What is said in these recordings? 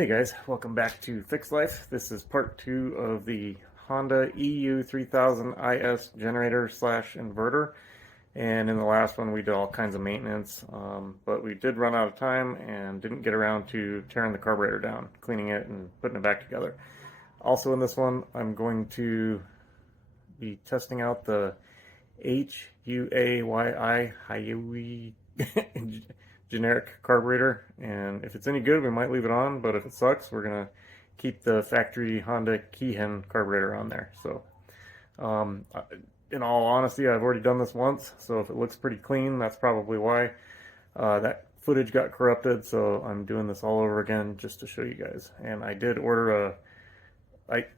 Hey guys, welcome back to Fix Life. This is part 2 of the Honda EU3000is generator slash inverter. And in the last one we did all kinds of maintenance, but we did run out of time and didn't get around to tearing the carburetor down, cleaning it and putting it back together. Also in this one I'm going to be testing out the HUAYI generic carburetor, and if it's any good we might leave it on, but if it sucks we're gonna keep the factory Honda Keihin carburetor on there. So in all honesty, I've already done this once, so if it looks pretty clean, that's probably why. That footage got corrupted, so I'm doing this all over again just to show you guys. And I did order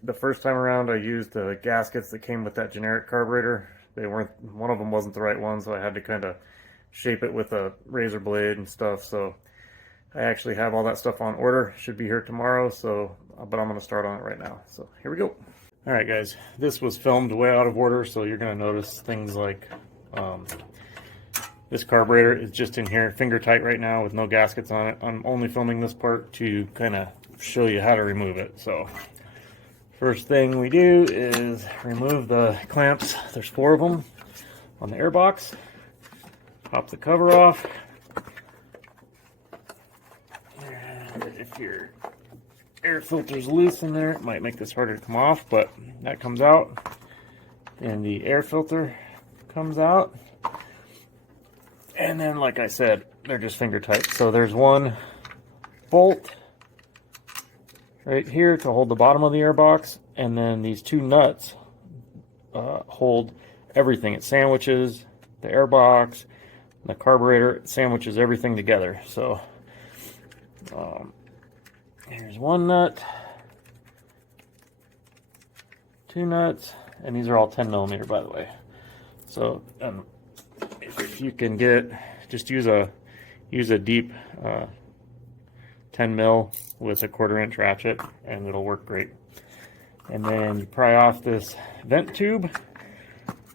the first time around I used the gaskets that came with that generic carburetor. One of them wasn't the right one, so I had to kind of shape it with a razor blade and stuff. So I actually have all that stuff on order. Should be here tomorrow, so but I'm going to start on it right now. So here we go. Alright guys, this was filmed way out of order, so you're going to notice things like this carburetor is just in here finger tight right now with no gaskets on it. I'm only filming this part to kind of show you how to remove it. So first thing we do is remove the clamps. There's 4 of them on the airbox. Pop the cover off, and if your air filter's loose in there, it might make this harder to come off, but that comes out, and the air filter comes out, and then like I said, they're just finger tight. So there's one bolt right here to hold the bottom of the air box, and then these 2 nuts hold everything. It sandwiches the air box, the carburetor, sandwiches everything together. So here's 1 nut, 2 nuts, and these are all 10mm, by the way. So if you can just use a deep 10mm with a 1/4" ratchet, and it'll work great. And then you pry off this vent tube,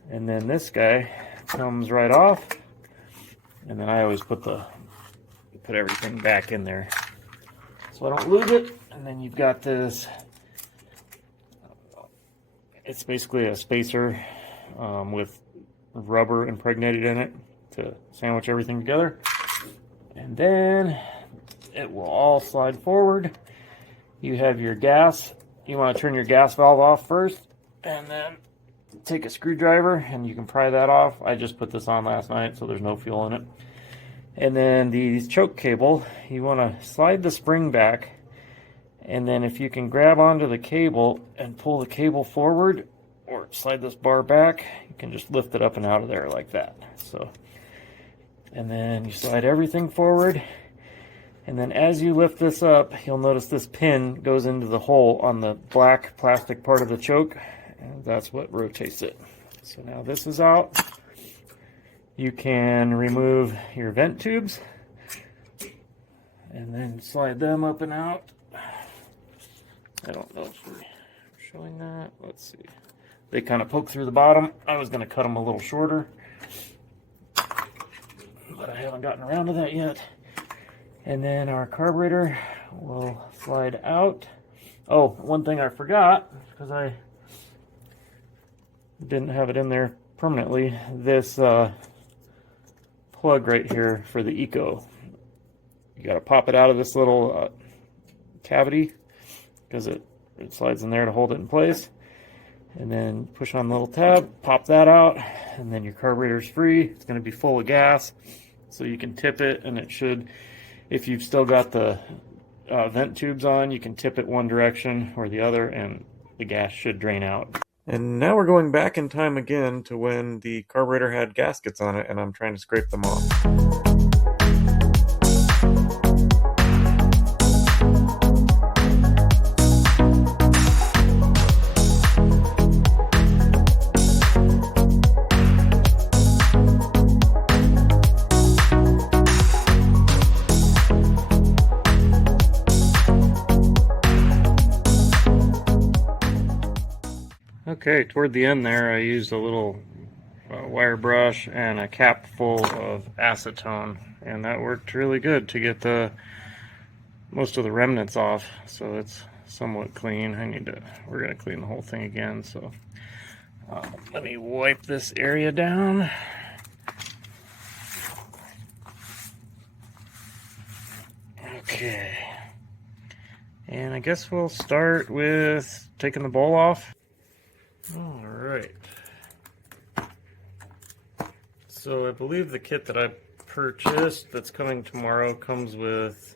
and then this guy comes right off. And then I always put everything back in there so I don't lose it. And then you've got this, it's basically a spacer with rubber impregnated in it to sandwich everything together. And then it will all slide forward. You have your gas. You want to turn your gas valve off first, and then take a screwdriver and you can pry that off. I just put this on last night, so there's no fuel in it. And then the choke cable, you want to slide the spring back, and then if you can grab onto the cable and pull the cable forward, or slide this bar back, you can just lift it up and out of there like that. So, and then you slide everything forward, and then as you lift this up, you'll notice this pin goes into the hole on the black plastic part of the choke, and that's what rotates it. So now this is out. You can remove your vent tubes and then slide them up and out. I don't know if we're showing that. Let's see. They kind of poke through the bottom. I was going to cut them a little shorter, but I haven't gotten around to that yet. And then our carburetor will slide out. Oh, one thing I forgot, because I didn't have it in there permanently, this plug right here for the Eco. You got to pop it out of this little cavity, because it slides in there to hold it in place, and then push on the little tab, pop that out, and then your carburetor's free. It's going to be full of gas, so you can tip it, and it should, if you've still got the vent tubes on, you can tip it one direction or the other, and the gas should drain out. And now we're going back in time again to when the carburetor had gaskets on it, and I'm trying to scrape them off. Okay, toward the end there, I used a little wire brush and a cap full of acetone, and that worked really good to get the most of the remnants off, so it's somewhat clean. We're gonna clean the whole thing again, so let me wipe this area down. Okay, and I guess we'll start with taking the bowl off. All right, so I believe the kit that I purchased that's coming tomorrow comes with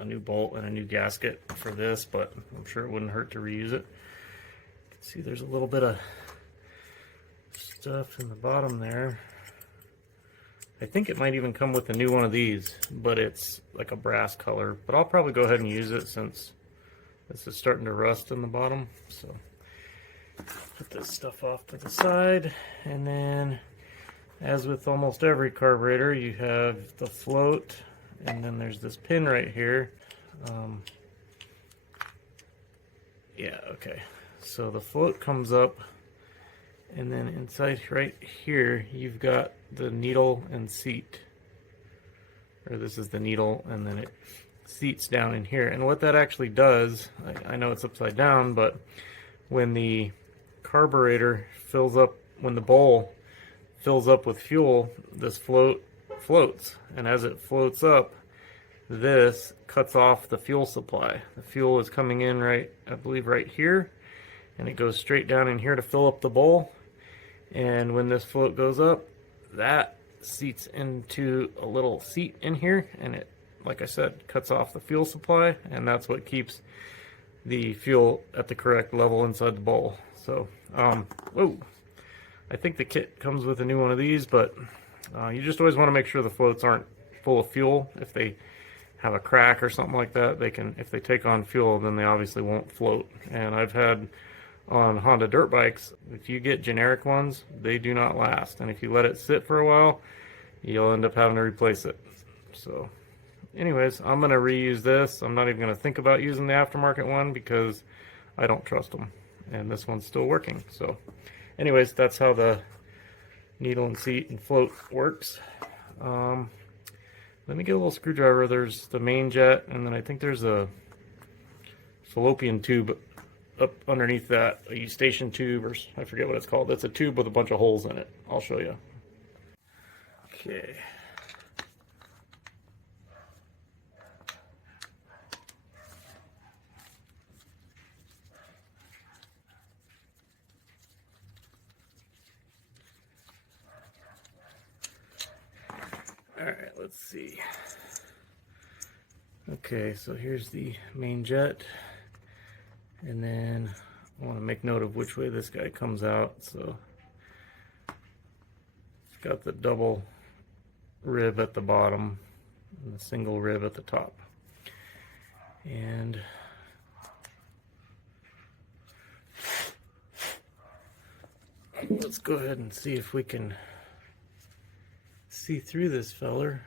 a new bolt and a new gasket for this, but I'm sure it wouldn't hurt to reuse it. You can see there's a little bit of stuff in the bottom there. I think it might even come with a new one of these, but it's like a brass color. But I'll probably go ahead and use it since this is starting to rust in the bottom. So put this stuff off to the side, and then as with almost every carburetor, you have the float, and then there's this pin right here. Yeah, okay. So the float comes up, and then inside right here, you've got the needle and seat. Or this is the needle, and then it seats down in here. And what that actually does, I know it's upside down, but when the carburetor fills up, when the bowl fills up with fuel, this floats. And as it floats up, this cuts off the fuel supply. The fuel is coming in right, I believe right here, and it goes straight down in here to fill up the bowl. And when this float goes up, that seats into a little seat in here, and it, like I said, cuts off the fuel supply, and that's what keeps the fuel at the correct level inside the bowl. So, whoa, I think the kit comes with a new one of these, but you just always want to make sure the floats aren't full of fuel. If they have a crack or something like that, they can, if they take on fuel, then they obviously won't float. And I've had on Honda dirt bikes, if you get generic ones, they do not last, and if you let it sit for a while, you'll end up having to replace it. So anyways, I'm going to reuse this. I'm not even going to think about using the aftermarket one because I don't trust them, and this one's still working. So anyways, that's how the needle and seat and float works. Let me get a little screwdriver. There's the main jet, and then I think there's a fallopian tube up underneath that, a eustachian tube, or I forget what it's called. It's a tube with a bunch of holes in it. I'll show you. Okay. All right, let's see. Okay, so here's the main jet. And then I want to make note of which way this guy comes out. So it's got the double rib at the bottom and the single rib at the top. And let's go ahead and see if we can see through this feller.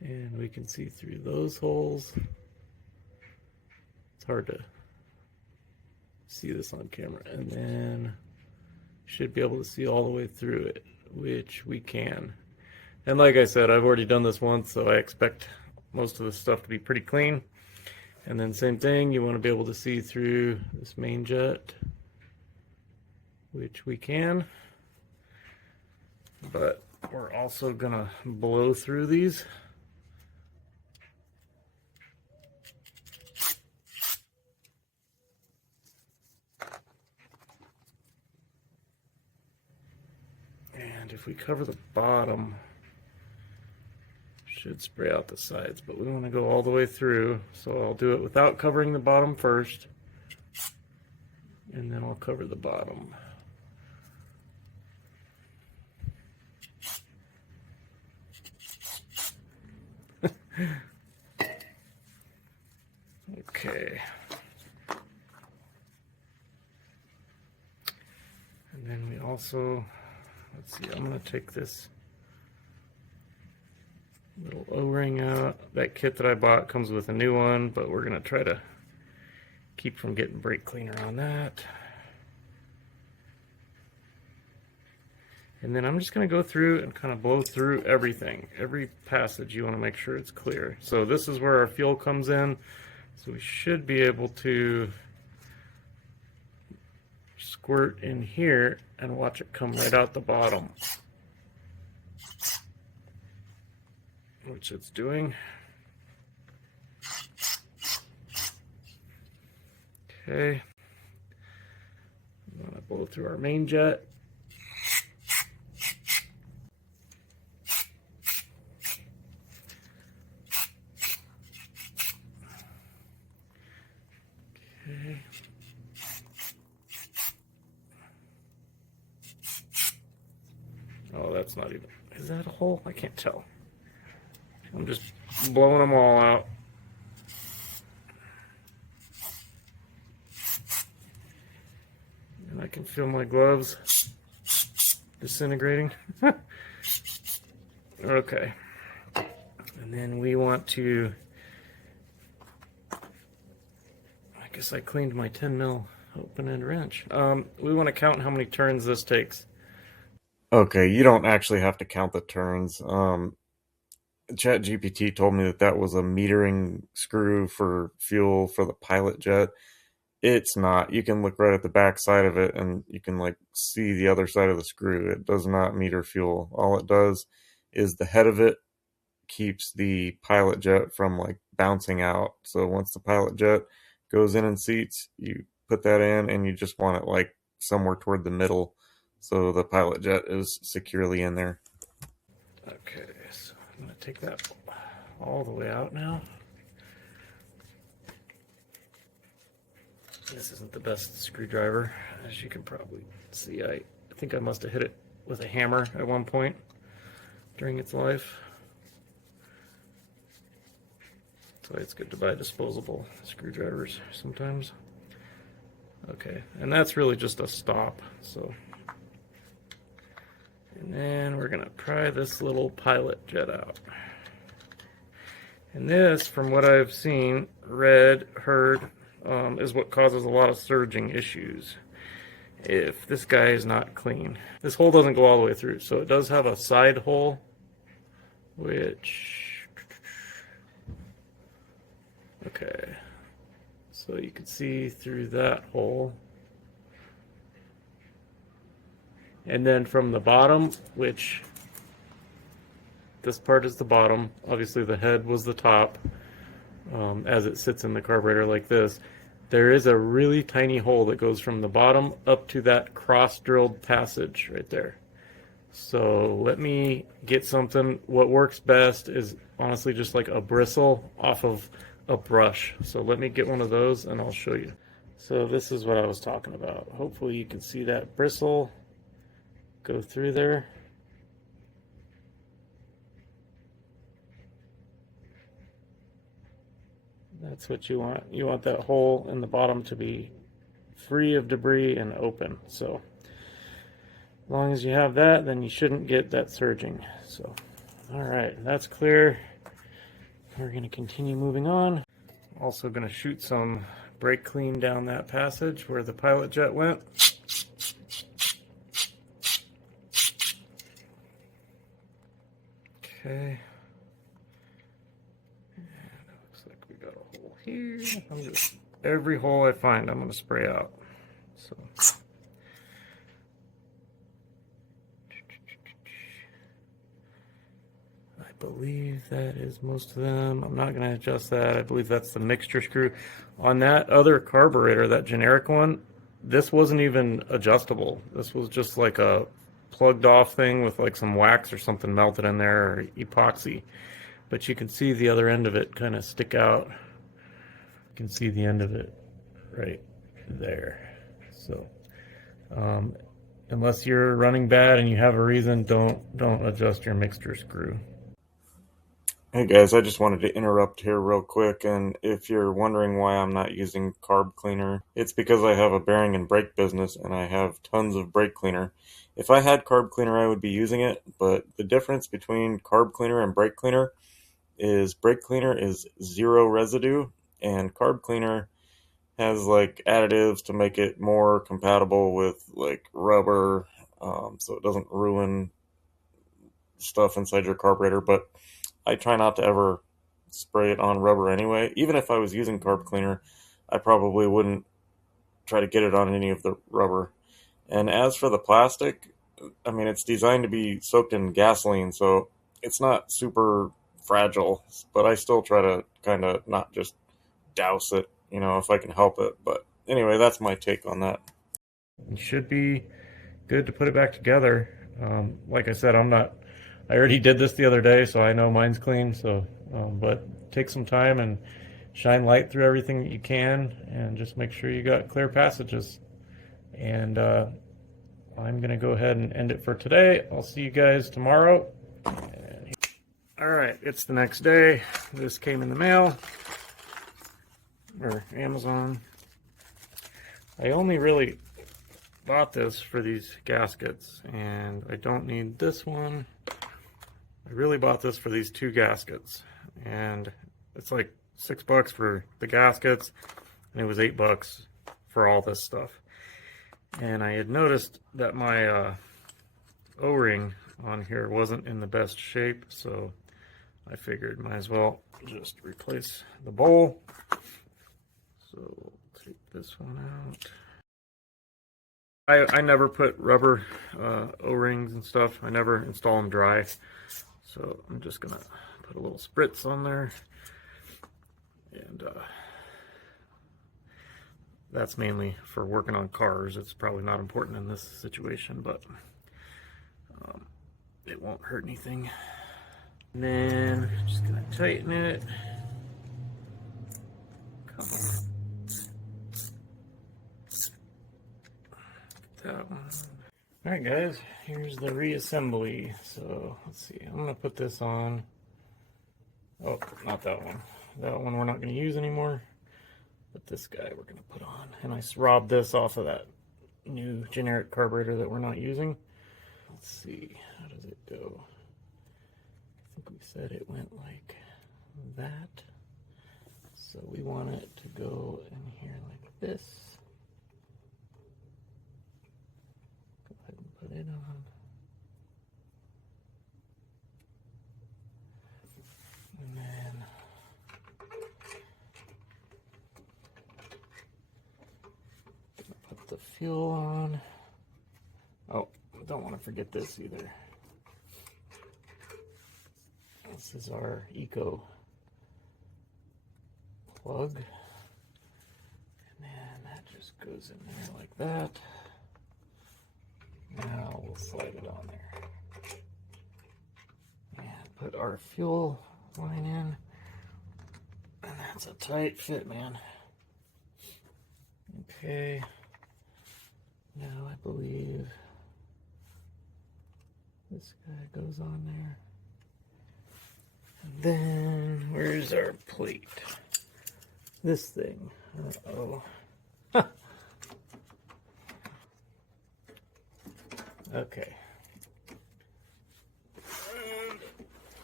And we can see through those holes. It's hard to see this on camera, and then should be able to see all the way through it, which we can. And like I said, I've already done this once, so I expect most of this stuff to be pretty clean. And then same thing, you want to be able to see through this main jet, which we can. But we're also gonna blow through these. And if we cover the bottom, should spray out the sides, but we want to go all the way through, so I'll do it without covering the bottom first, and then I'll cover the bottom. Okay. And then we also, let's see, I'm going to take this little O-ring out. That kit that I bought comes with a new one, but we're going to try to keep from getting brake cleaner on that. And then I'm just going to go through and kind of blow through everything. Every passage you want to make sure it's clear. So this is where our fuel comes in. So we should be able to squirt in here and watch it come right out the bottom. Which it's doing. Okay. I'm going to blow through our main jet. Okay. Oh, that's not even... Is that a hole? I can't tell. I'm just blowing them all out. And I can feel my gloves disintegrating. Okay. And then we want to... I guess I cleaned my 10 mil open-end wrench. We want to count how many turns this takes. Okay, you don't actually have to count the turns. ChatGPT told me that that was a metering screw for fuel for the pilot jet. It's not. You can look right at the back side of it and you can like see the other side of the screw. It does not meter fuel. All it does is the head of it keeps the pilot jet from like bouncing out. So once the pilot jet goes in and seats, you put that in and you just want it like somewhere toward the middle so the pilot jet is securely in there. Okay, so I'm going to take that all the way out now. This isn't the best screwdriver, as you can probably see. I think I must have hit it with a hammer at one point during its life. That's why it's good to buy disposable screwdrivers sometimes. Okay, and that's really just a stop. So, and then we're gonna pry this little pilot jet out. And this, from what I've seen, read, heard, is what causes a lot of surging issues if this guy is not clean. This hole doesn't go all the way through, so it does have a side hole, which, okay, so you can see through that hole. And then from the bottom, which this part is the bottom, obviously the head was the top, as it sits in the carburetor like this, there is a really tiny hole that goes from the bottom up to that cross-drilled passage right there. So let me get something. What works best is honestly just like a bristle off of a brush. So let me get one of those and I'll show you. So this is what I was talking about. Hopefully you can see that bristle go through there. That's what you want. You want that hole in the bottom to be free of debris and open. So as long as you have that, then you shouldn't get that surging. So, all right, that's clear. We're going to continue moving on. Also going to shoot some brake clean down that passage where the pilot jet went. Okay. Here, I'm just, every hole I find I'm going to spray out. So I believe that is most of them. I'm not going to adjust that. I believe that's the mixture screw. On that other carburetor, that generic one, this wasn't even adjustable. This was just like a plugged off thing with like some wax or something melted in there, or epoxy. But you can see the other end of it kind of stick out. You can see the end of it right there. So unless you're running bad and you have a reason, don't adjust your mixture screw. Hey guys, I just wanted to interrupt here real quick, and if you're wondering why I'm not using carb cleaner, it's because I have a bearing and brake business and I have tons of brake cleaner. If I had carb cleaner, I would be using it, but the difference between carb cleaner and brake cleaner is brake cleaner is zero residue, and carb cleaner has like additives to make it more compatible with like rubber, so it doesn't ruin stuff inside your carburetor. But I try not to ever spray it on rubber anyway. Even if I was using carb cleaner, I probably wouldn't try to get it on any of the rubber. And as for the plastic, I mean, it's designed to be soaked in gasoline, so it's not super fragile, but I still try to kind of not just douse it, you know, if I can help it. But anyway, that's my take on that. It should be good to put it back together. Like I said, I already did this the other day, so I know mine's clean. So, but take some time and shine light through everything that you can, and just make sure you got clear passages. And I'm gonna go ahead and end it for today. I'll see you guys tomorrow. All right, it's the next day. This came in the mail, or Amazon. I only really bought this for these gaskets, and I don't need this one. I really bought this for these two gaskets, and it's like $6 for the gaskets, and it was $8 for all this stuff. And I had noticed that my O-ring on here wasn't in the best shape, so I figured might as well just replace the bowl. So take this one out. I never put rubber O-rings and stuff. I never install them dry. So I'm just gonna put a little spritz on there. And that's mainly for working on cars. It's probably not important in this situation, but it won't hurt anything. And then I'm just gonna tighten it. Come on. That one. Alright guys, here's the reassembly. So let's see, I'm gonna put this on. Oh, not that one. That one we're not gonna use anymore. But this guy we're gonna put on. And I robbed this off of that new generic carburetor that we're not using. Let's see, how does it go? I think we said it went like that. So we want it to go in here like this. Go ahead and put it on. And then put the fuel on. Oh, don't want to forget this either. This is our Eco plug. And then that just goes in there like that. Now we'll slide it on there. And put our fuel line in. And that's a tight fit, man. Okay. Now I believe this guy goes on there. And then where's our plate? This thing. Uh-oh. Okay. And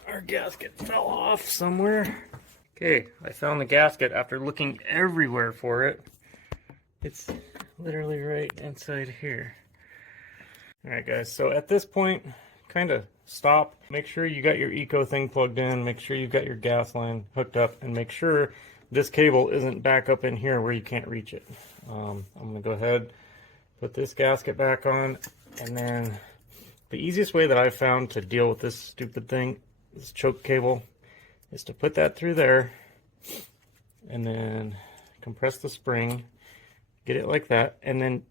our gasket fell off somewhere. Okay, I found the gasket after looking everywhere for it. It's literally right inside here. Alright guys, so at this point, kind of stop. Make sure you got your Eco thing plugged in. Make sure you got your gas line hooked up. And make sure this cable isn't back up in here where you can't reach it. I'm going to go ahead, put this gasket back on. And then the easiest way that I've found to deal with this stupid thing, this choke cable, is to put that through there. And then compress the spring. Get it like that. And then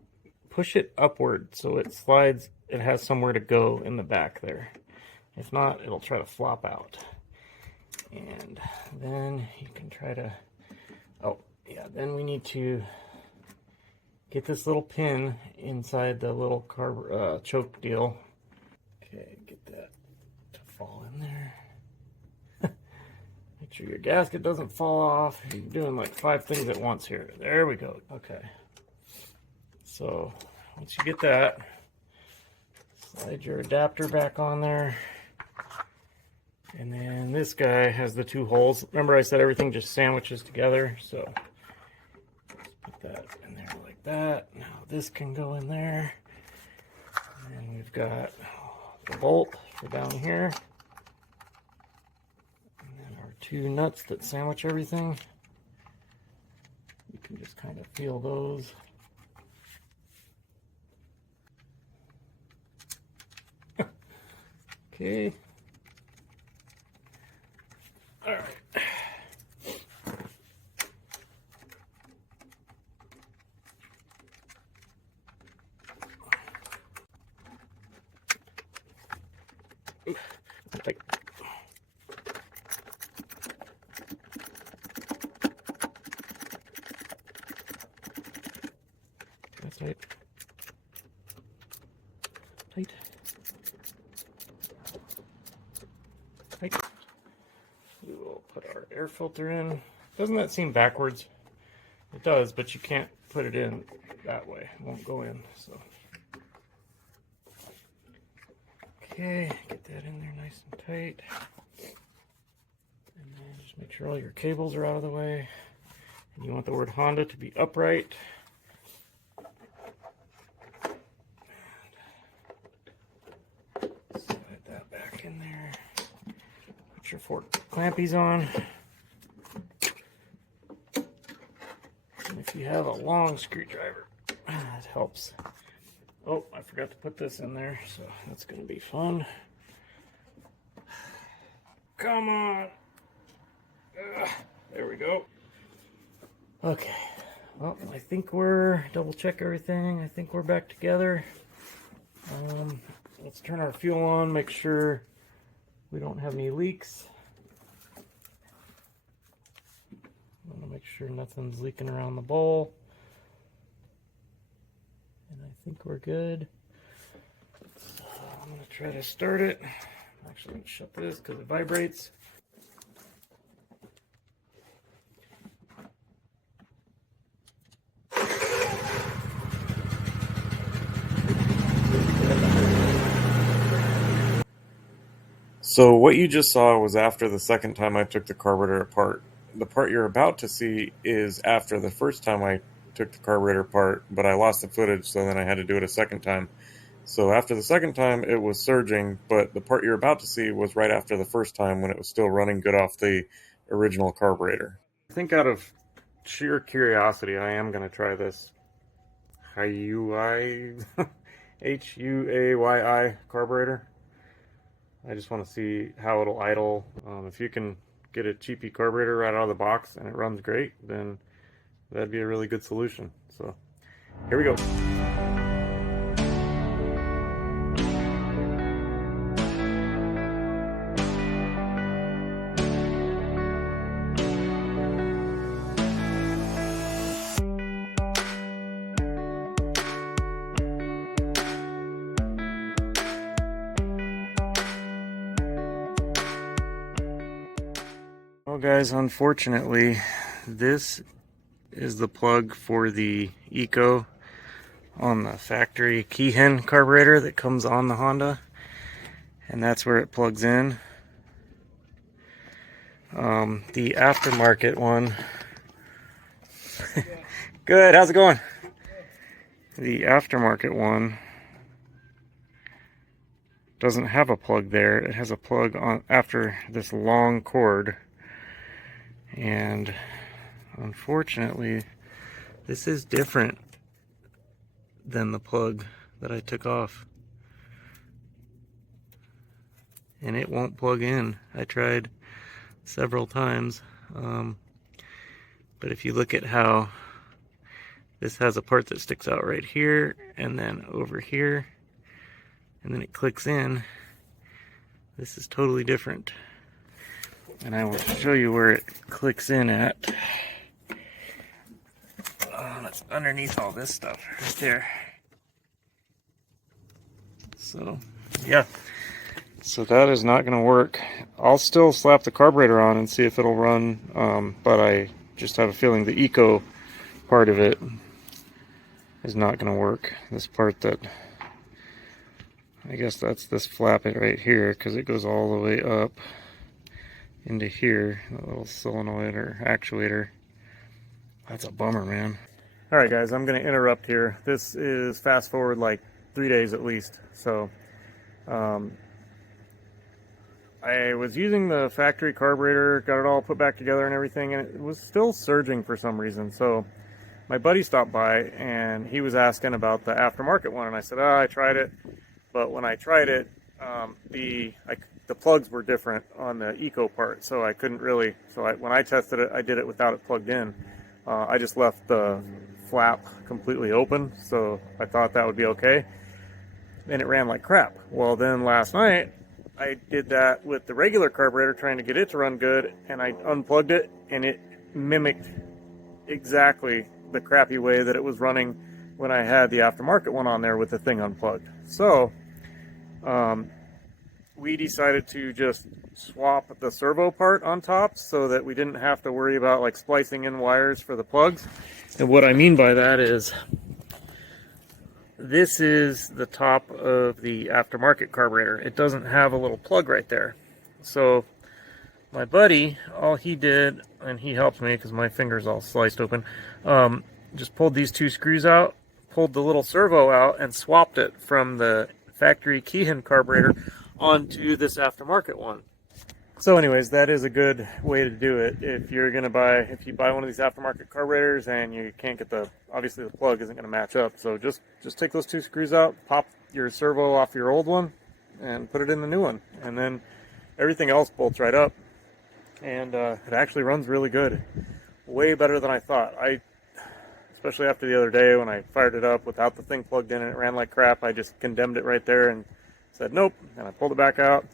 push it upward so it slides. It has somewhere to go in the back there. If not, it'll try to flop out. And then you can try to, oh yeah, then we need to get this little pin inside the little choke deal. Okay, get that to fall in there. Make sure your gasket doesn't fall off. You're doing like 5 things at once here. There we go. Okay. So once you get that, slide your adapter back on there. And then this guy has the 2 holes. Remember I said everything just sandwiches together. So let's put that in there like that. Now this can go in there. And we've got the bolt for down here. And then our two nuts that sandwich everything. You can just kind of feel those. Okay. All right. Take. That's tight. Tight. Tight. We will put our air filter in. Doesn't that seem backwards? It does, but you can't put it in that way. It won't go in. So. Okay, get that in there nice and tight. And then just make sure all your cables are out of the way. And you want the word Honda to be upright. Slide that back in there. Put your 4 clampies on. And if you have a long screwdriver, that helps. Oh, I forgot to put this in there, so that's going to be fun. Come on. There we go. Okay. Well, I think we're double check everything. I think we're back together. Let's turn our fuel on, make sure we don't have any leaks. I want to make sure nothing's leaking around the bowl. And I think we're good. So I'm going to try to start it. I'm actually going to shut this because it vibrates. So what you just saw was after the second time I took the carburetor apart. The part you're about to see is after the first time I took the carburetor apart, but I lost the footage, so then I had to do it a second time. So after the second time, it was surging, but the part you're about to see was right after the first time when it was still running good off the original carburetor. I think out of sheer curiosity, I am going to try this Huayy carburetor. I just want to see how it'll idle. If you can get a cheapy carburetor right out of the box and it runs great, then that'd be a really good solution. So here we go. Well guys, unfortunately, this is the plug for the Eco on the factory Keihin carburetor that comes on the Honda, and that's where it plugs in. The aftermarket one good, how's it going? The aftermarket one doesn't have a plug there. It has a plug on after this long cord, and unfortunately this is different than the plug that I took off, and it won't plug in. I tried several times, but if you look at how this has a part that sticks out right here and then over here, and then it clicks in, this is totally different. And I will show you where it clicks in at. It's underneath all this stuff right there. So yeah, so that is not going to work. I'll still slap the carburetor on and see if it'll run, but I just have a feeling the Eco part of it is not going to work. This part that, I guess that's this flap right here, because it goes all the way up into here, that little solenoid or actuator. That's a bummer, man. Alright guys, I'm going to interrupt here. This is fast forward like 3 days at least. So I was using the factory carburetor, got it all put back together and everything, and it was still surging for some reason. So my buddy stopped by and he was asking about the aftermarket one, and I said, I tried it, but when I tried it, the plugs were different on the eco part, so I couldn't really. When I tested it, I did it without it plugged in. I just left the flap completely open, so I thought that would be okay, and it ran like crap. Well, then last night I did that with the regular carburetor, trying to get it to run good, and I unplugged it, and it mimicked exactly the crappy way that it was running when I had the aftermarket one on there with the thing unplugged. So we decided to just swap the servo part on top so that we didn't have to worry about like splicing in wires for the plugs. And what I mean by that is, this is the top of the aftermarket carburetor. It doesn't have a little plug right there. So my buddy, all he did, and he helped me because my finger's all sliced open, just pulled these 2 screws out, pulled the little servo out, and swapped it from the factory Keihin carburetor onto this aftermarket one. So anyways, that is a good way to do it. If you buy one of these aftermarket carburetors and you can't get obviously the plug isn't going to match up. So just take those 2 screws out, pop your servo off your old one, and put it in the new one. And then everything else bolts right up. And it actually runs really good. Way better than I thought. Especially after the other day when I fired it up without the thing plugged in and it ran like crap, I just condemned it right there and said nope, and I pulled it back out.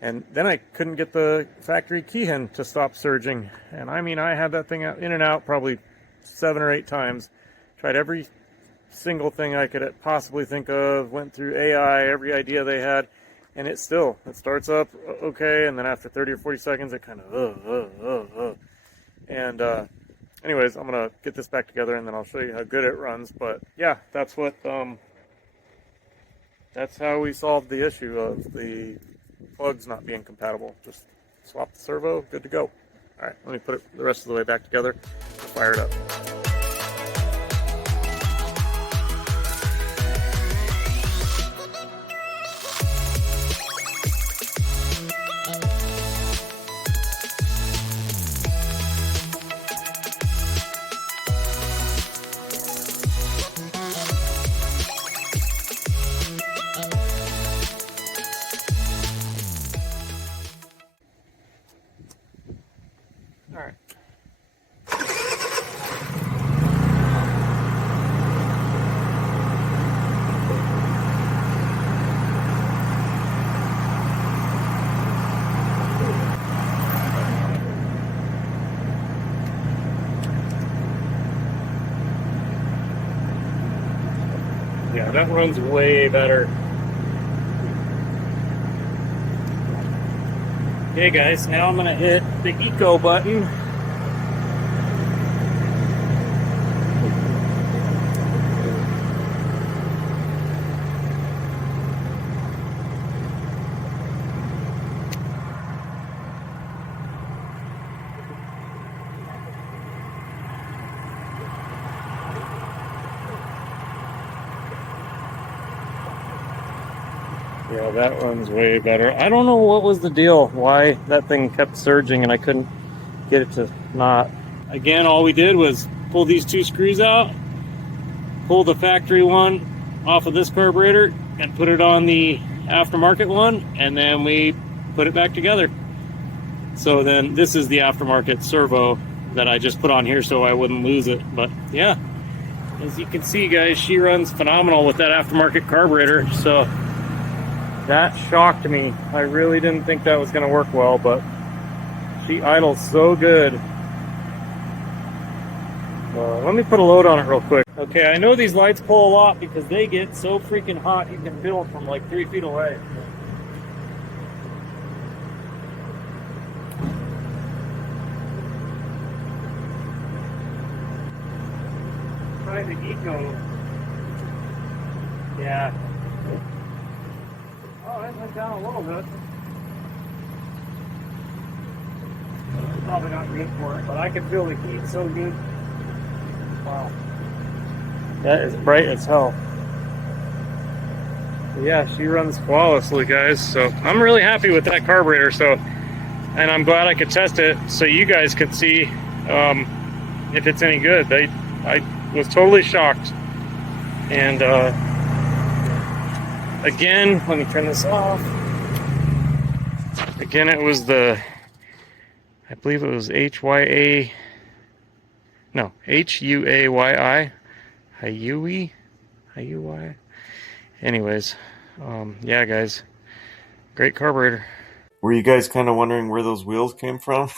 And then I couldn't get the factory Keihin to stop surging. And I mean, I had that thing out, in and out probably 7 or 8 times. Tried every single thing I could possibly think of, went through AI, every idea they had, and it starts up okay, and then after 30 or 40 seconds, it kind of And anyways, I'm gonna get this back together, and then I'll show you how good it runs. But yeah, that's how we solved the issue of the plugs not being compatible. Just swap the servo, good to go. All right, let me put it the rest of the way back together, fire it up. All right. Yeah, that runs way better. Okay guys, now I'm going to hit the eco button. Yeah, that runs way better. I don't know what was the deal, why that thing kept surging and I couldn't get it to not. Again, all we did was pull these 2 screws out, pull the factory one off of this carburetor and put it on the aftermarket one, and then we put it back together. So then this is the aftermarket servo that I just put on here so I wouldn't lose it. But yeah, as you can see guys, she runs phenomenal with that aftermarket carburetor. So that shocked me. I really didn't think that was going to work well, but she idles so good. Let me put a load on it real quick. Okay, I know these lights pull a lot because they get so freaking hot you can feel them from like 3 feet away. Try the eco. Yeah. Oh, it went down a little bit. Probably not good for it, but I can feel the heat so good. Wow. That is bright as hell. Yeah, she runs flawlessly, guys. So I'm really happy with that carburetor. So, and I'm glad I could test it so you guys could see if it's any good. I was totally shocked. And again, let me turn this off. Again, it was I believe it was HYA. No, HUAYI. Hyui. Anyways, yeah, guys, great carburetor. Were you guys kind of wondering where those wheels came from?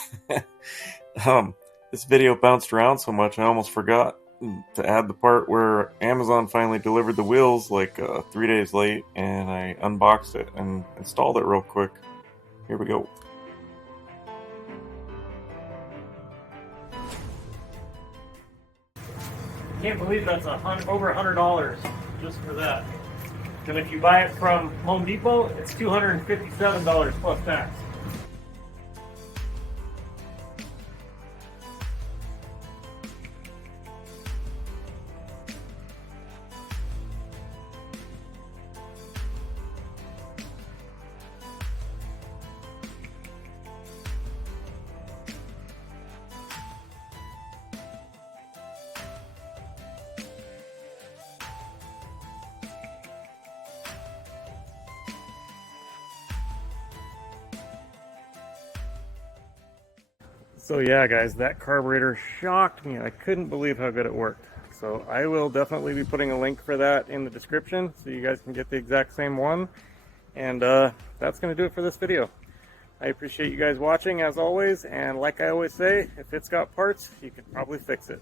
This video bounced around so much I almost forgot to add the part where Amazon finally delivered the wheels like 3 days late, and I unboxed it and installed it real quick. Here we go. Can't believe that's over $100 just for that. And if you buy it from Home Depot, it's $257 plus tax. So yeah, guys, that carburetor shocked me. I couldn't believe how good it worked. So I will definitely be putting a link for that in the description so you guys can get the exact same one. And that's going to do it for this video. I appreciate you guys watching as always. And like I always say, if it's got parts, you can probably fix it.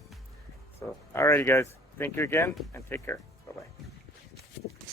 So alrighty, guys. Thank you again and take care. Bye-bye.